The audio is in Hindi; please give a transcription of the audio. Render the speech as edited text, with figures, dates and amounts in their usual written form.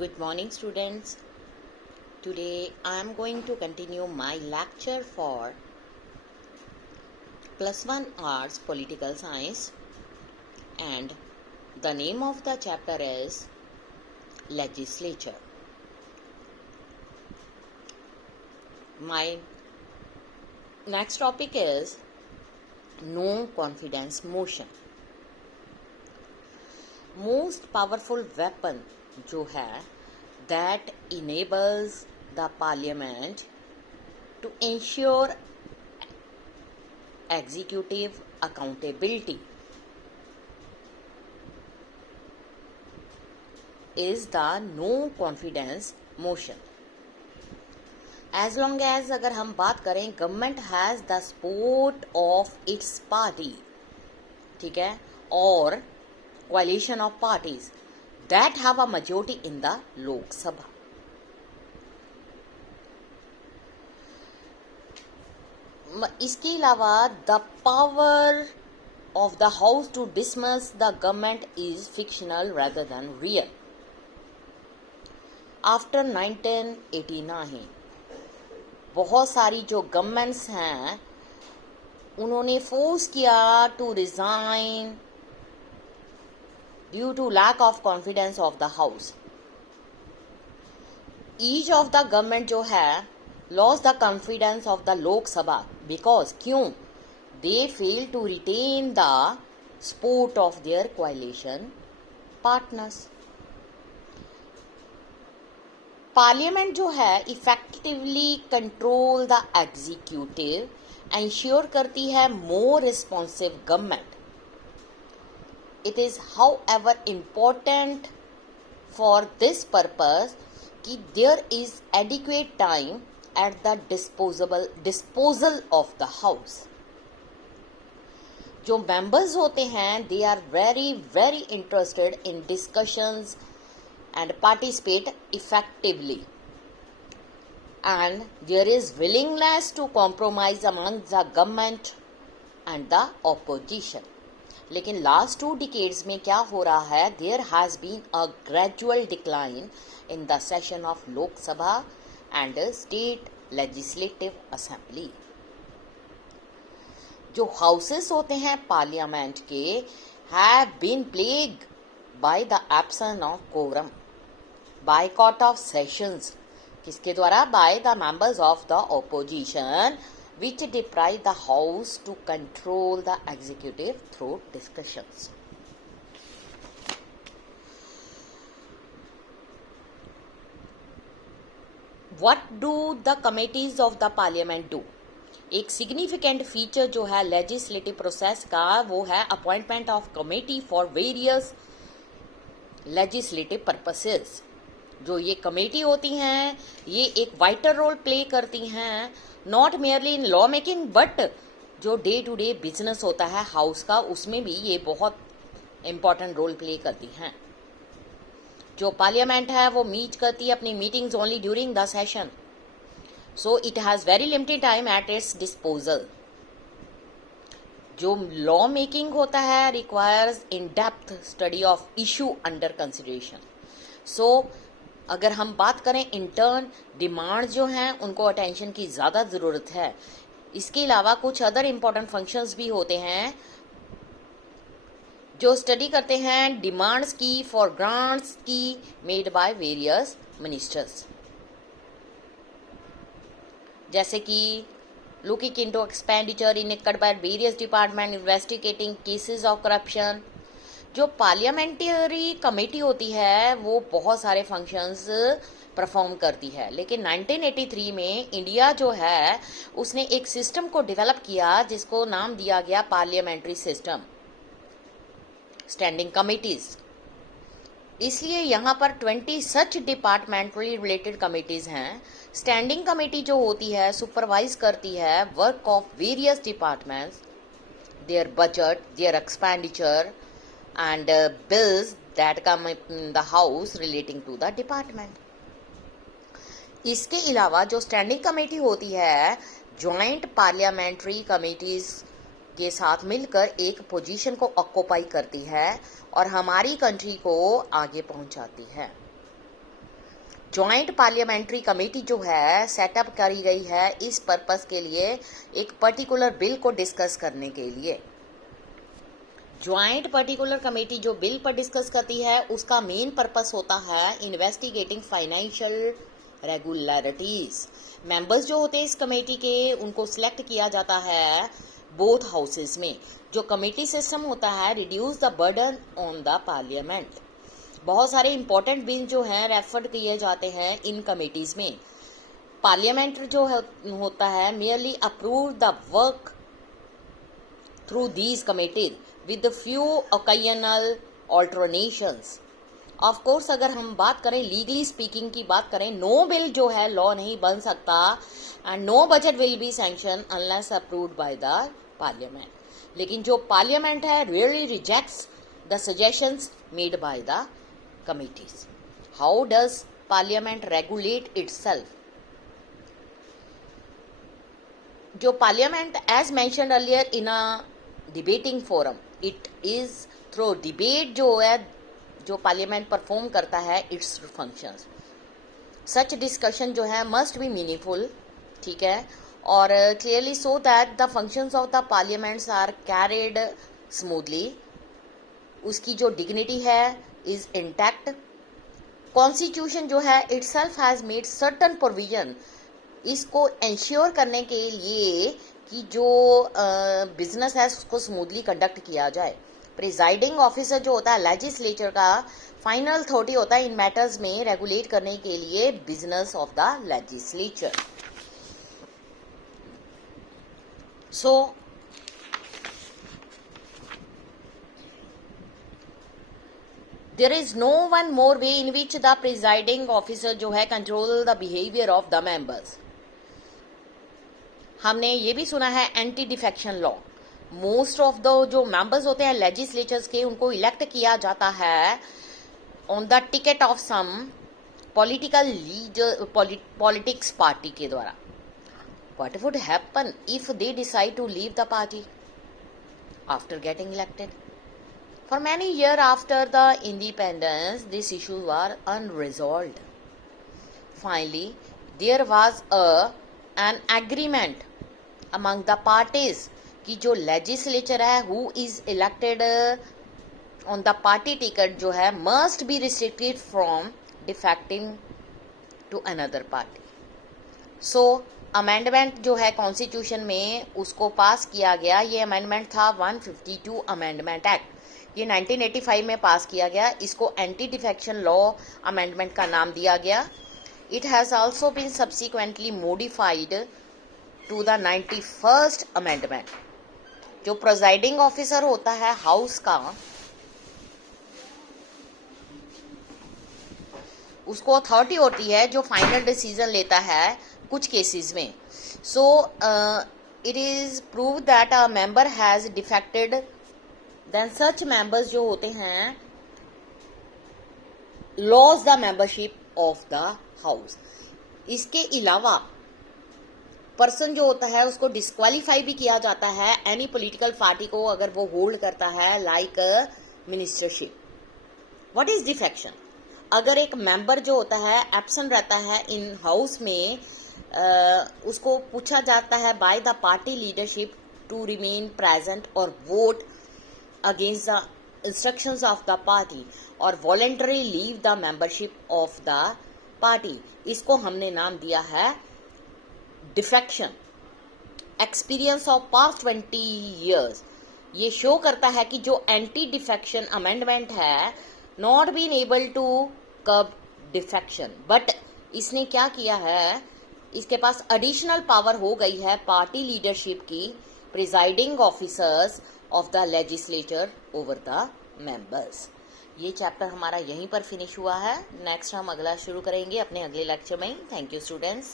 Good morning, students. Today I am going to continue my lecture for +1 Arts Political Science, and the name of the chapter is Legislature. My next topic is No Confidence Motion. Most powerful weapon जो है that enables the parliament to ensure executive accountability is the no confidence motion. As long as अगर हम बात करें government has the support of its party, ठीक है, और coalition of parties that have a majority in the Lok Sabha. इसके अलावा the power of the house to dismiss the government is fictional rather than real. After 1989 बहुत सारी जो गवर्नमेंट्स हैं उन्होंने फोर्स किया to resign due to lack of confidence of the house. Each of the government जो है lost the confidence of the Lok Sabha because क्यों? They fail to retain the support of their coalition partners. Parliament जो है effectively control the executive, ensure करती है more responsive government. It is however important for this purpose कि there is adequate time at the disposal of the house. जो members होते हैं they are very interested in discussions and participate effectively, and there is willingness to compromise among the government and the opposition. लेकिन लास्ट 2 डिकेड्स में क्या हो रहा है, there has been a gradual decline in the session of Lok Sabha and state legislative assembly. जो हाउसेस होते हैं पार्लियामेंट के have been plagued by the absence of quorum, boycott of sessions, किसके द्वारा? By the members of the opposition, which deprive the house to control the executive through discussions. What do the committees of the parliament do? एक significant feature जो है legislative process का वो है appointment of committee for various legislative purposes. जो ये कमेटी होती हैं ये एक वाइटल रोल प्ले करती हैं not merely in law making but जो डे टू डे बिजनेस होता है हाउस का उसमें भी ये बहुत इम्पॉर्टेंट रोल प्ले करती हैं. जो पार्लियामेंट है वो मीट करती है अपनी meetings only during the session, so it has very limited time at its disposal. जो लॉ मेकिंग होता है requires in depth study of issue under consideration. So अगर हम बात करें इंटर्न डिमांड जो हैं उनको अटेंशन की ज़्यादा ज़रूरत है. इसके अलावा कुछ अदर इम्पॉर्टेंट फंक्शंस भी होते हैं जो स्टडी करते हैं डिमांड्स की फॉर ग्रांट्स की मेड बाय वेरियस मिनिस्टर्स, जैसे कि looking into expenditure incurred by various department, investigating cases of corruption. जो पार्लियामेंट्री कमेटी होती है वो बहुत सारे फंक्शंस परफॉर्म करती है, लेकिन 1983 में इंडिया जो है उसने एक सिस्टम को डेवलप किया जिसको नाम दिया गया पार्लियामेंट्री सिस्टम, स्टैंडिंग कमिटीज. इसलिए यहाँ पर 20 सच डिपार्टमेंटली रिलेटेड कमिटीज हैं. स्टैंडिंग कमेटी जो होती है सुपरवाइज करती है work of various departments, their budget, there expenditure and bills that come in the house relating to the department. इसके अलावा जो स्टैंडिंग कमेटी होती है जॉइंट पार्लियामेंट्री कमेटीज के साथ मिलकर एक पोजीशन को ऑक्यूपाई करती है और हमारी कंट्री को आगे पहुंचाती है. जॉइंट पार्लियामेंट्री कमेटी जो है सेटअप करी गई है इस पर्पस के लिए, एक पर्टिकुलर बिल को डिस्कस करने के लिए। ज्वाइंट पर्टिकुलर कमेटी जो बिल पर डिस्कस करती है उसका मेन पर्पस होता है इन्वेस्टिगेटिंग फाइनेंशियल रेगुलरिटीज। मेंबर्स जो होते हैं इस कमेटी के, उनको सिलेक्ट किया जाता है बोथ हाउसेस में। जो कमेटी सिस्टम होता है reduce the burden on the parliament. बहुत सारे इंपॉर्टेंट बिल जो हैं रेफर किए जाते हैं इन कमेटीज में। पार्लियामेंट जो होता है merely approve the work through these committees with few occasional alternations. Of course अगर हम बात करें लीगली स्पीकिंग की बात करें, नो बिल जो है लॉ नहीं बन सकता and no budget will be sanction unless approved by the parliament. लेकिन जो पार्लियामेंट है really rejects the suggestions made by the committees. How does parliament regulate itself? जो parliament as mentioned earlier in a debating forum, it is through debate जो है जो पार्लियामेंट परफॉर्म करता है इट्स फंक्शंस। सच डिस्कशन जो है मस्ट बी मीनिंगफुल, ठीक है, और clearly so that the functions of the parliaments are carried smoothly. उसकी जो डिग्निटी है इज इंटैक्ट। कॉन्स्टिट्यूशन जो है itself has made certain provision इसको इंश्योर करने के लिए कि जो बिजनेस है उसको स्मूथली कंडक्ट किया जाए। प्रिजाइडिंग ऑफिसर जो होता है लेजिस्लेचर का फाइनल अथॉरिटी होता है इन मैटर्स में रेगुलेट करने के लिए business of the legislature. So there is no one more way in which the presiding officer जो है control the behaviour of the members. हमने ये भी सुना है anti defection law. Most of the जो मेंबर्स होते हैं लेजिस्लेचर्स के, उनको इलेक्ट किया जाता है on the ticket of some political leader politics party के द्वारा। What would happen if they decide to leave the party after getting elected? For many year after the independence this issue were unresolved. Finally there was an agreement among the parties कि जो लेजिस्लेचर है who is elected on the party ticket जो है must be restricted from defecting to another party. So amendment जो है कॉन्स्टिट्यूशन में उसको पास किया गया। ये अमेंडमेंट था 152 अमेंडमेंट एक्ट। ये 1985 में पास किया गया। इसको एंटी डिफेक्शन लॉ अमेंडमेंट का नाम दिया गया। It has also been subsequently modified to the 91st Amendment. जो प्रेजाइडिंग ऑफिसर होता है हाउस का, उसको अथॉरिटी होती है जो फाइनल डिसीजन लेता है कुछ केसेस में। So it is prove that a member has defected, then such members जो होते हैं loss the membership of the house. इसके अलावा पर्सन जो होता है उसको डिस्क्वालीफाई भी किया जाता है एनी पॉलिटिकल पार्टी को अगर वो होल्ड करता है like ministership. What is defection? अगर एक मेंबर जो होता है एब्सेंट रहता है इन हाउस में, उसको पूछा जाता है by the party leadership to remain present और vote against the instructions of the party और voluntary leave the membership of the party. इसको हमने नाम दिया है defection. Experience of past 20 years ये शो करता है कि जो एंटी डिफेक्शन अमेंडमेंट है not been able to curb defection, but इसने क्या किया है, इसके पास एडिशनल पावर हो गई है पार्टी लीडरशिप की, presiding officers of the legislature over the members. ये चैप्टर हमारा यहीं पर फिनिश हुआ है। नेक्स्ट हम अगला शुरू करेंगे अपने अगले लेक्चर में। Thank you students.